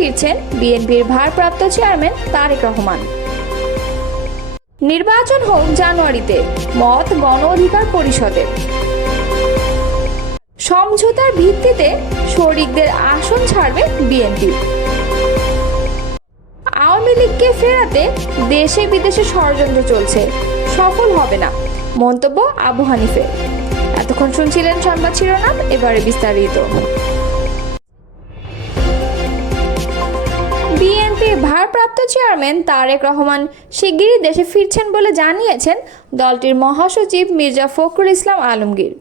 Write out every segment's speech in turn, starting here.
ফিরছেন বিএনপির ভারপ্রাপ্ত চেয়ারম্যান তারেক রহমান। নির্বাচন হোক জানুয়ারিতে, মত গণ অধিকার পরিষদের। সমঝোতার ভিত্তিতে শরিকদের আসন ছাড়বে বিএনপি। আওয়ামী লীগকে ফেরাতে দেশে বিদেশে ষড়যন্ত্র চলছে, সফল হবে না, মন্তব্য আবু হানিফের। এতক্ষণ শুনছিলেন সংবাদ শিরোনাম, এবারে বিস্তারিত। বিএনপির ভারপ্রাপ্ত চেয়ারম্যান তারেক রহমান শিগগিরই দেশে ফিরছেন বলে জানিয়েছেন দলটির মহাসচিব মির্জা ফখরুল ইসলাম আলমগীর।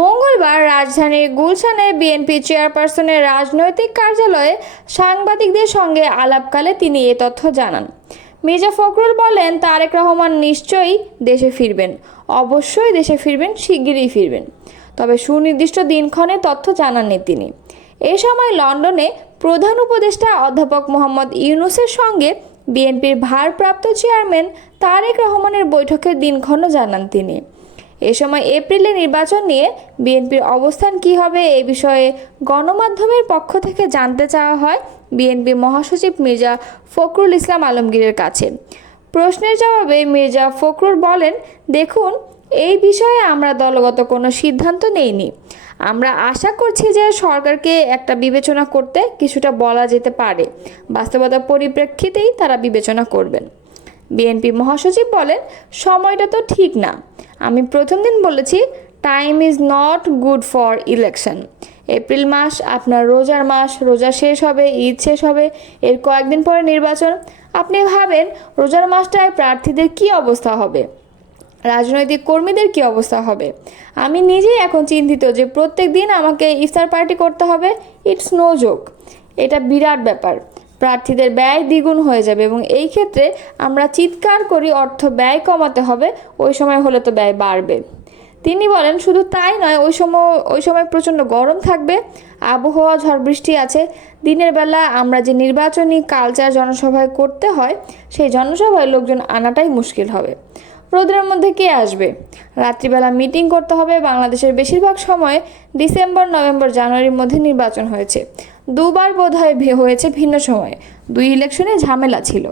মঙ্গলবার রাজধানীর গুলশানে বিএনপি চেয়ারপারসনের রাজনৈতিক কার্যালয়ে সাংবাদিকদের সঙ্গে আলাপকালে তিনি এ তথ্য জানান। মির্জা ফখরুল বলেন, তারেক রহমান নিশ্চয়ই দেশে ফিরবেন, অবশ্যই দেশে ফিরবেন, শিগগিরই ফিরবেন, তবে সুনির্দিষ্ট দিনক্ষণে তথ্য জানাননি তিনি। এ সময় লন্ডনে প্রধান উপদেষ্টা অধ্যাপক মোহাম্মদ ইউনূসের সঙ্গে বিএনপির ভারপ্রাপ্ত চেয়ারম্যান তারেক রহমানের বৈঠকের দিনক্ষণও জানান তিনি। এ সময় এপ্রিলে নির্বাচন নিয়ে বিএনপির অবস্থান কী হবে এ বিষয়ে গণমাধ্যমের পক্ষ থেকে জানতে চাওয়া হয় বিএনপি মহাসচিব মির্জা ফখরুল ইসলাম আলমগীরের কাছে। প্রশ্নের জবাবে মির্জা ফখরুল বলেন, দেখুন, এই বিষয়ে আমরা দলগত কোনো সিদ্ধান্ত নেইনি। আমরা আশা করছি যে সরকারকে একটা বিবেচনা করতে কিছুটা বলা যেতে পারে, বাস্তবতার পরিপ্রেক্ষিতেই তারা বিবেচনা করবেন। বিএনপি মহাসচিব বলেন, সময়টা তো ঠিক না। আমি প্রথম দিন বলেছি, time is not good for election. April মাস আপনার রোজার মাস, রোজা শেষ হবে, ঈদ শেষ হবে, এর কয়েকদিন পরে নির্বাচন। আপনি ভাবেন রোজার মাসটায় প্রার্থীদের কি অবস্থা হবে, রাজনৈতিক কর্মীদের কি অবস্থা হবে। আমি নিজেই এখন চিন্তিত যে প্রত্যেক দিন আমাকে ইফতার পার্টি করতে হবে। ইটস নো জোক, এটা বিরাট ব্যাপার। প্রার্থীদের ব্যয় দ্বিগুণ হয়ে যাবে এবং এই ক্ষেত্রে আমরা চিৎকার করি অর্থ ব্যয় কমাতে হবে, ওই সময় হলে তো ব্যয় বাড়বে। তিনি বলেন, শুধু তাই নয়, ওই সময় প্রচণ্ড গরম থাকবে, আবহাওয়া, ঝড় বৃষ্টি আছে। দিনের বেলা আমরা যে নির্বাচনী কালচার জনসভায় করতে হয়, সেই জনসভায় লোকজন আনাটাই মুশকিল হবে। রোদের মধ্যে কে আসবে? রাত্রিবেলা মিটিং করতে হবে। বাংলাদেশের বেশিরভাগ সময়ে ডিসেম্বর, নভেম্বর, জানুয়ারির মধ্যে নির্বাচন হয়েছে। দুবার বোধহয় হয়েছে ভিন্ন সময়ে। দুই ইলেকশনে ঝামেলা ছিল।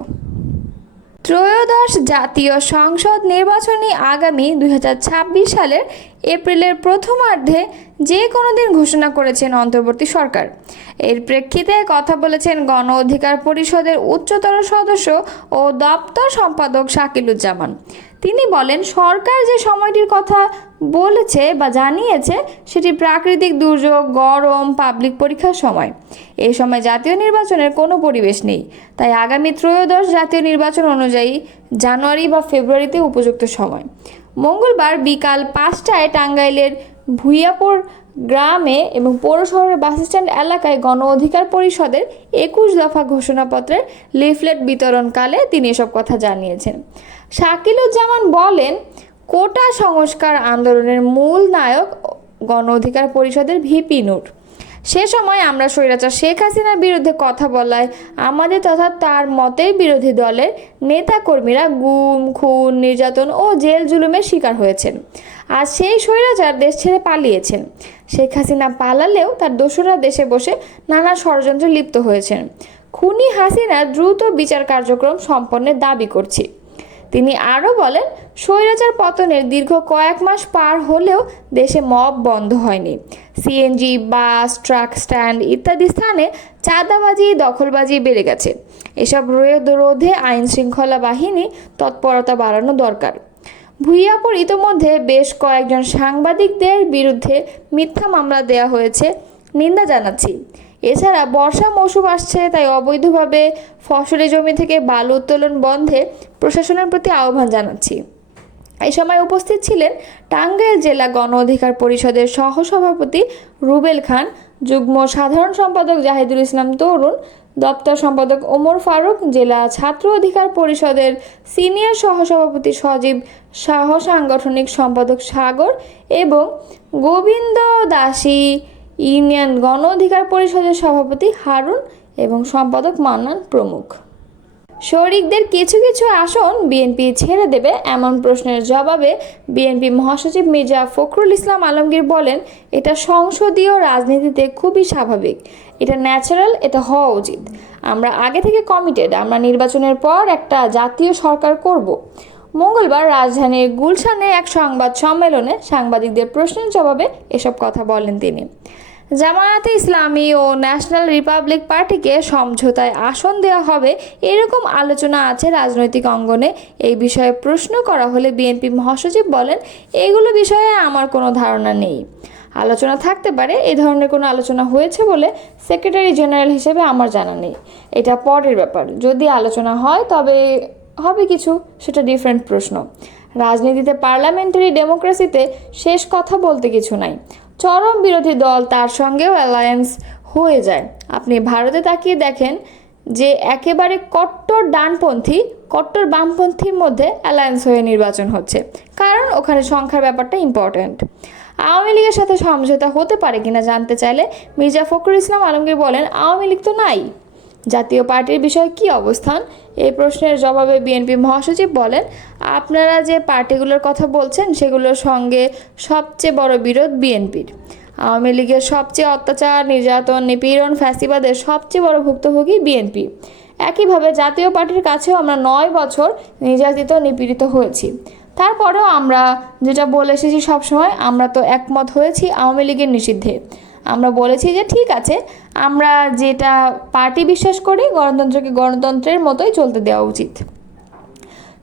ত্রয়োদশ জাতীয় সংসদ নির্বাচনী আগামী 2026 সালের এপ্রিলের প্রথমার্ধে যে কোনো দিন ঘোষণা করেছেন অন্তর্বর্তী সরকার। এর প্রেক্ষিতে কথা বলেছেন গণ অধিকার পরিষদের উচ্চতর সদস্য ও দপ্তর সম্পাদক শাকিলুজ্জামান। তিনি বলেন, সরকার যে সময়টির কথা বলেছে বা জানিয়েছে সেটি প্রাকৃতিক দুর্যোগ, গরম, পাবলিক পরীক্ষার সময়। এই সময় জাতীয় নির্বাচনের কোনো পরিবেশ নেই। তাই আগামী ত্রয়োদশ জাতীয় নির্বাচন অনুযায়ী জানুয়ারি বা ফেব্রুয়ারিতে উপযুক্ত সময়। মঙ্গলবার বিকাল 5টায় টাঙ্গাইলের ভুইয়াপুর গ্রামে এবং পৌর শহরের বাসস্ট্যান্ড এলাকায় গণ অধিকার পরিষদের 21 দফা ঘোষণাপত্রের লিফলেট বিতরণকালে তিনি এসব কথা জানিয়েছেন। শাকিলুজ্জামান বলেন, কোটা সংস্কার আন্দোলনের মূল নায়ক গণ অধিকার পরিষদের ভিপি নূর। সে সময় আমরা স্বৈরাচার শেখ হাসিনার বিরুদ্ধে কথা বলায় আমাদের তথা তার মতের বিরোধী দলের নেতাকর্মীরা গুম, খুন, নির্যাতন ও জেল জুলুমের শিকার হয়েছেন। আর সেই স্বৈরাচার দেশ ছেড়ে পালিয়েছেন। শেখ হাসিনা পালালেও তার দোসররা দেশে বসে নানা ষড়যন্ত্রে লিপ্ত হয়েছেন। খুনি হাসিনা দ্রুত বিচার কার্যক্রম সম্পন্নের দাবি করছি। তিনি আরও বলেন, স্বৈরাচার পতনের দীর্ঘ কয়েক মাস পার হলেও দেশে মব বন্ধ হয়নি। সিএনজি, বাস, ট্রাক স্ট্যান্ড ইত্যাদি স্থানে চাঁদাবাজি, দখলবাজি বেড়ে গেছে। এসব রোধে আইন শৃঙ্খলা বাহিনী তৎপরতা বাড়ানো দরকার। ভুইয়াপুর ইতোমধ্যে বেশ কয়েকজন সাংবাদিকদের বিরুদ্ধে মিথ্যা মামলা দেওয়া হয়েছে, নিন্দা জানাচ্ছি। এছাড়া বর্ষা মৌসুম আসছে, তাই অবৈধভাবে ফসলি জমি থেকে বালু উত্তোলন বন্ধে প্রশাসনের প্রতি আহ্বান জানাচ্ছি। এই সময় উপস্থিত ছিলেন টাঙ্গাইল জেলা গণ অধিকার পরিষদের সহসভাপতি রুবেল খান, যুগ্ম সাধারণ সম্পাদক জাহিদুল ইসলাম তরুণ, দপ্তর সম্পাদক ওমর ফারুক, জেলা ছাত্র অধিকার পরিষদের সিনিয়র সহসভাপতি সজীব, সহ সাংগঠনিক সম্পাদক সাগর এবং গোবিন্দ দাসী, ইউনিয়ন গণ অধিকার পরিষদের সভাপতি হারুন এবং সম্পাদক মান্নান প্রমুখ। শরিকদের কিছু কিছু আসন বিএনপি ছেড়ে দেবে এমন প্রশ্নের জবাবে বিএনপি মহাসচিব মির্জা ফখরুল ইসলাম আলমগীর বলেন, এটা সংসদীয় রাজনীতিতে খুবই স্বাভাবিক, এটা ন্যাচারাল, এটা হওয়া উচিত। আমরা আগে থেকে কমিটেড, আমরা নির্বাচনের পর একটা জাতীয় সরকার করব। মঙ্গলবার রাজধানীর গুলশানে এক সংবাদ সম্মেলনে সাংবাদিকদের প্রশ্নের জবাবে এসব কথা বলেন তিনি। জামায়াতে ইসলামী ও ন্যাশনাল রিপাবলিক পার্টিকে সমঝোতায় আসন দেওয়া হবে এরকম আলোচনা আছে রাজনৈতিক অঙ্গনে। এই বিষয়ে প্রশ্ন করা হলে বিএনপি মহাসচিব বলেন, এগুলো বিষয়ে আমার কোনো ধারণা নেই। আলোচনা থাকতে পারে, এই ধরনের কোনো আলোচনা হয়েছে বলে সেক্রেটারি জেনারেল হিসেবে আমার জানা নেই। এটা পরের ব্যাপার, যদি আলোচনা হয় তবে হবে কিছু, সেটা ডিফারেন্ট প্রশ্ন। রাজনীতিতে, পার্লামেন্টারি ডেমোক্রেসিতে শেষ কথা বলতে কিছু নাই। চরম বিরোধী দল তার সঙ্গেও অ্যালায়েন্স হয়ে যায়। আপনি ভারতে তাকিয়ে দেখেন যে একেবারে কট্টর ডানপন্থী, কট্টর বামপন্থীর মধ্যে অ্যালায়েন্স হয়ে নির্বাচন হচ্ছে, কারণ ওখানে সংখ্যার ব্যাপারটা ইম্পর্ট্যান্ট। আওয়ামী লীগের সাথে সমঝোতা হতে পারে কিনা জানতে চাইলে মির্জা ফখরুল ইসলাম আলমগীর বলেন, আওয়ামী লীগ তো নাই, জাতীয় পার্টির বিষয়ে কী অবস্থান? এই প্রশ্নের জবাবে বিএনপি মহাসচিব বলেন, আপনারা যে পার্টিগুলোর কথা বলছেন সেগুলোর সঙ্গে সবচেয়ে বড় বিরোধ বিএনপির। আওয়ামী লীগের সবচেয়ে অত্যাচার, নির্যাতন, নিপীড়ন, ফ্যাসিবাদের সবচেয়ে বড় ভুক্তভোগী বিএনপি। একইভাবে জাতীয় পার্টির কাছেও আমরা 9 বছর নির্যাতিত, নিপীড়িত হয়েছি। তারপরেও আমরা যেটা বলে এসেছি সবসময়, আমরা তো একমত হয়েছি আওয়ামী লীগের নিষিদ্ধে। আমরা বলেছি যে ঠিক আছে, আমরা যেটা পার্টি বিশ্বাস করি, গণতন্ত্রকে গণতন্ত্রের মতোই চলতে দেওয়া উচিত।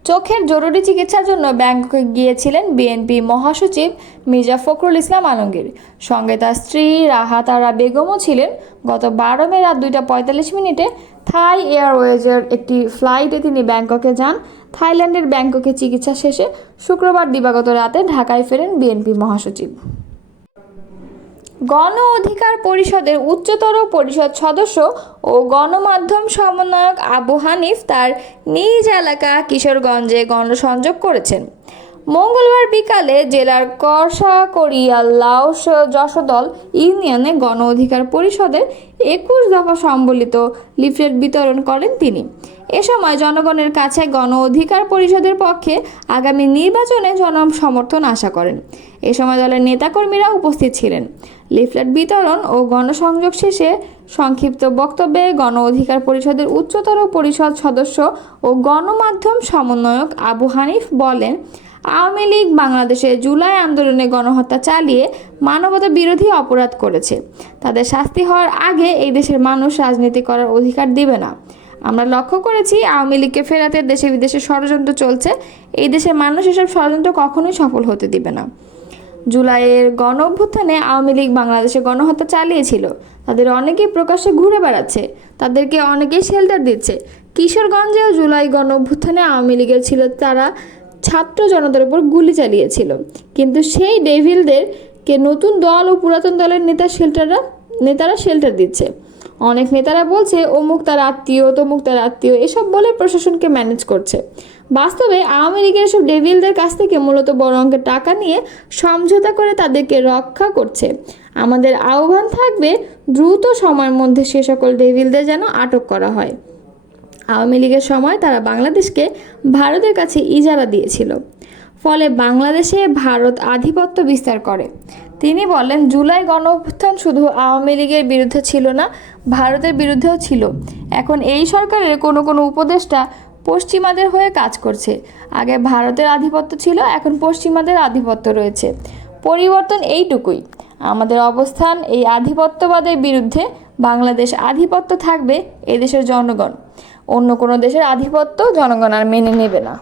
চোখের জরুরি চিকিৎসার জন্য ব্যাংককে গিয়েছিলেন বিএনপি মহাসচিব মির্জা ফখরুল ইসলাম আলমগীর। সঙ্গে তার স্ত্রী রাহাত আরা বেগমও ছিলেন। গত 12 মে রাত 2:45 থাই এয়ারওয়েজের একটি ফ্লাইটে তিনি ব্যাংককে যান। থাইল্যান্ডের ব্যাংককে চিকিৎসা শেষে শুক্রবার দিবাগত রাতে ঢাকায় ফেরেন বিএনপি মহাসচিব। গণ অধিকার পরিষদের উচ্চতর পরিষদ সদস্য ও গণমাধ্যম সমন্বয়ক আবু হানিফ তার নিজ এলাকা কিশোরগঞ্জে গণসংযোগ করেছেন। মঙ্গলবার বিকালে জেলার করসাকড়িয়াল লাউস যশোদল ইউনিয়নে গণ অধিকার পরিষদের 21 দফা সম্বলিত লিফলেট বিতরণ করেন তিনি। এ সময় জনগণের কাছে গণ অধিকার পরিষদের পক্ষে আগামী নির্বাচনে জনসমর্থন আশা করেন। এ সময় দলের নেতাকর্মীরা উপস্থিত ছিলেন। লিফলেট বিতরণ ও গণসংযোগ শেষে সংক্ষিপ্ত বক্তব্যে গণ অধিকার পরিষদের উচ্চতর পরিষদ সদস্য ও গণমাধ্যম সমন্বয়ক আবু হানিফ বলেন, আওয়ামী লীগ বাংলাদেশে জুলাই আন্দোলনে গণহত্যা চালিয়ে মানবতা বিরোধী অপরাধ করেছে। তাদের শাস্তি হওয়ার আগে এই দেশের মানুষ রাজনীতি করার অধিকার দিবে না। আমরা লক্ষ্য করেছি আওয়ামী লীগকে ফেরাতে দেশে বিদেশে ষড়যন্ত্র চলছে। এই দেশের মানুষ এসব ষড়যন্ত্র কখনোই সফল হতে দিবে না। জুলাইয়ের গণ অভ্যুত্থানে আওয়ামী লীগ বাংলাদেশে গণহত্যা চালিয়েছিল। তাদের অনেকেই প্রকাশ্যে ঘুরে বেড়াচ্ছে, তাদেরকে অনেকেই শেল্টার দিচ্ছে। কিশোরগঞ্জেও জুলাই গণ অভ্যুত্থানে আওয়ামী লীগের ছিল, তারা ছাত্র জনতার উপর গুলি চালিয়েছিল। কিন্তু সেই ডেভিলদেরকে নতুন দল ও পুরাতন দলের নেতারা শেল্টার দিচ্ছে। অনেক নেতারা বলছে অমুক তার আত্মীয়, তমুক তার আত্মীয়, এসব বলে প্রশাসনকে ম্যানেজ করছে। বাস্তবে আওয়ামী লীগের এসব ডেভিলদের কাছ থেকে মূলত বড় অঙ্কের টাকা নিয়ে সমঝোতা করে তাদেরকে রক্ষা করছে। আমাদের আহ্বান থাকবে দ্রুত সময়ের মধ্যে সে সকল ডেভিলদের যেন আটক করা হয়। আওয়ামী লীগের সময় তারা বাংলাদেশকে ভারতের কাছে ইজারা দিয়েছিল, ফলে বাংলাদেশে ভারত আধিপত্য বিস্তার করে। তিনি বলেন, জুলাই গণ অভ্যুত্থান শুধু আওয়ামী লীগের বিরুদ্ধে ছিল না, ভারতের বিরুদ্ধেও ছিল। এখন এই সরকারের কোনো কোনো উপদেষ্টা পশ্চিমাদের হয়ে কাজ করছে। আগে ভারতের আধিপত্য ছিল, এখন পশ্চিমাদের আধিপত্য রয়েছে। পরিবর্তন এইটুকুই, আমাদের অবস্থান এই আধিপত্যবাদের বিরুদ্ধে। বাংলাদেশ আধিপত্য থাকবে এদেশের জনগণ, অন্য কোনো দেশের আধিপত্য জনগণ আর মেনে নেবে না।